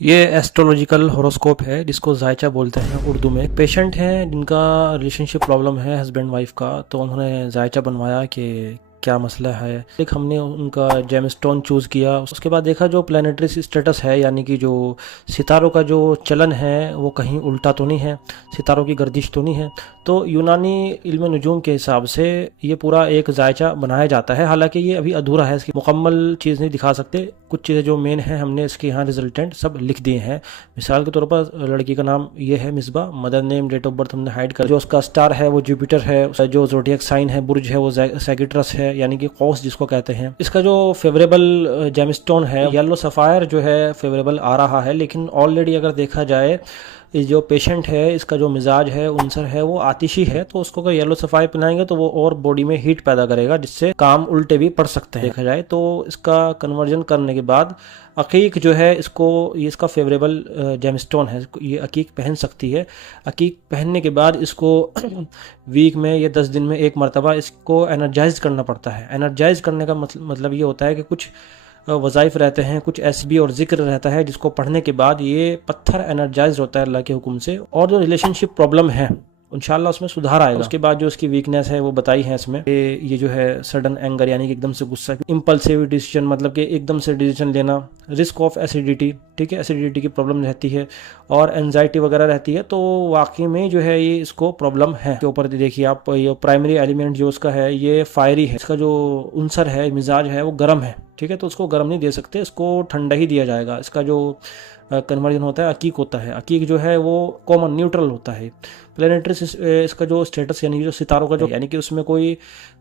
ये astrological horoscope है जिसको जायचा बोलते हैं उर्दू में। एक पेशेंट हैं जिनका रिलेशनशिप प्रॉब्लम है हस्बैंड वाइफ का, तो उन्होंने जायचा बनवाया कि क्या मसला है। एक हमने उनका जेमस्टोन चूज़ किया, उसके बाद देखा जो प्लानिटरी स्टेटस है, यानी कि जो सितारों का जो चलन है वो कहीं उल्टा तो नहीं है, सितारों की गर्दिश तो नहीं है। तो यूनानी इल्म नजूम के हिसाब से ये पूरा एक जायचा बनाया जाता है। हालांकि ये अभी अधूरा है, इसकी मुकम्मल चीज़ नहीं दिखा सकते। कुछ चीज़ें जो मेन है हमने इसके यहाँ रिजल्टेंट सब लिख दिए हैं। मिसाल के तौर पर लड़की का नाम ये है Misba, mother name date of birth हमने हाइड कर, जो उसका स्टार है वो जुपिटर है, जो जोडियक साइन है बुर्ज है वो सैगिटरस है, यानी कि कौस जिसको कहते हैं। इसका जो फेवरेबल जेमस्टोन है येलो सफ़ायर जो है फेवरेबल आ रहा है, लेकिन ऑलरेडी अगर देखा जाए इस जो पेशेंट है इसका जो मिजाज है उनसर है वो आतिशी है, तो उसको अगर येलो सफाई पिलाएंगे तो वो और बॉडी में हीट पैदा करेगा, जिससे काम उल्टे भी पड़ सकते हैं देखा जाए। तो इसका कन्वर्जन करने के बाद अकीक जो है इसको, ये इसका फेवरेबल जेमस्टोन है, ये अकीक पहन सकती है। अकीक पहनने के बाद इसको वीक में या 10 दिन में एक मरतबा इसको एनर्जाइज करना पड़ता है। एनर्जाइज करने का मतलब ये होता है कि कुछ वज़ाइफ रहते हैं, कुछ एसबी और जिक्र रहता है, जिसको पढ़ने के बाद ये पत्थर एनर्जाइज होता है अल्लाह के हुक्म से, और जो रिलेशनशिप प्रॉब्लम है इंशाल्लाह उसमें सुधार आएगा। उसके बाद जो उसकी वीकनेस है वो बताई है इसमें, ये जो है सडन एंगर, यानी कि एकदम से गुस्सा, इम्पल्सिव डिसीजन मतलब कि एकदम से डिसीजन लेना, रिस्क ऑफ एसिडिटी, ठीक है, एसिडिटी की प्रॉब्लम रहती है, और एनजाइटी वगैरह रहती है। तो वाकई में जो है ये इसको प्रॉब्लम है। के ऊपर देखिए आप, ये प्राइमरी एलिमेंट जो उसका है ये फायरी है, इसका जो उनसर है मिजाज है वो गर्म है, ठीक है, तो उसको गर्म नहीं दे सकते, इसको ठंडा ही दिया जाएगा। इसका जो कन्वर्जन होता है अकीक होता है, अकीक जो है वो कॉमन न्यूट्रल होता है। प्लेनेटरी इसका जो स्टेटस यानी जो सितारों का जो, यानी कि उसमें कोई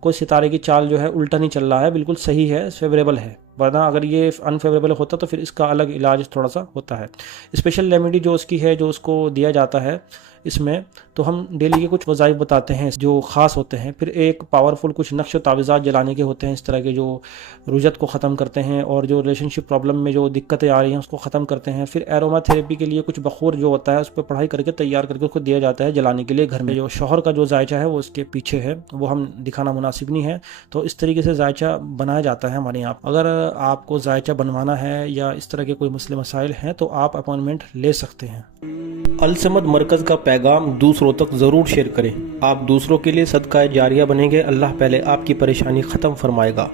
सितारे की चाल जो है उल्टा नहीं चल रहा है, बिल्कुल सही है, फेवरेबल है। वरना अगर ये अनफेवरेबल होता तो फिर इसका अलग इलाज थोड़ा सा होता है। स्पेशल रेमेडी जो उसकी है, जो उसको दिया जाता है इसमें, तो हम डेली के कुछ वज़ाइफ बताते हैं जो ख़ास होते हैं। फिर एक पावरफुल कुछ नक्श तावीज़ात जलाने के होते हैं इस तरह के, जो रुजत को ख़त्म करते हैं और जो रिलेशनशिप प्रॉब्लम में जो दिक्कतें आ रही हैं उसको ख़त्म करते हैं। फिर एरोमा थेरेपी के लिए कुछ बखूर जो होता है उस पर पढ़ाई करके तैयार करके उसको दिया जाता है जलाने के लिए घर में। जो शौहर का जो जायचा है वो उसके पीछे है, वो हम दिखाना मुनासिब नहीं है। तो इस तरीके से जायचा बनाया जाता है हमारे यहाँ। अगर आपको जायचा बनवाना है या इस तरह के कोई मसले मसाइल हैं तो आप अपॉइंटमेंट ले सकते हैं। अल समद मरकज़ का पैगाम दूसरों तक ज़रूर शेयर करें। आप दूसरों के लिए सदका जारिया बनेंगे, अल्लाह पहले आपकी परेशानी ख़त्म फरमाएगा।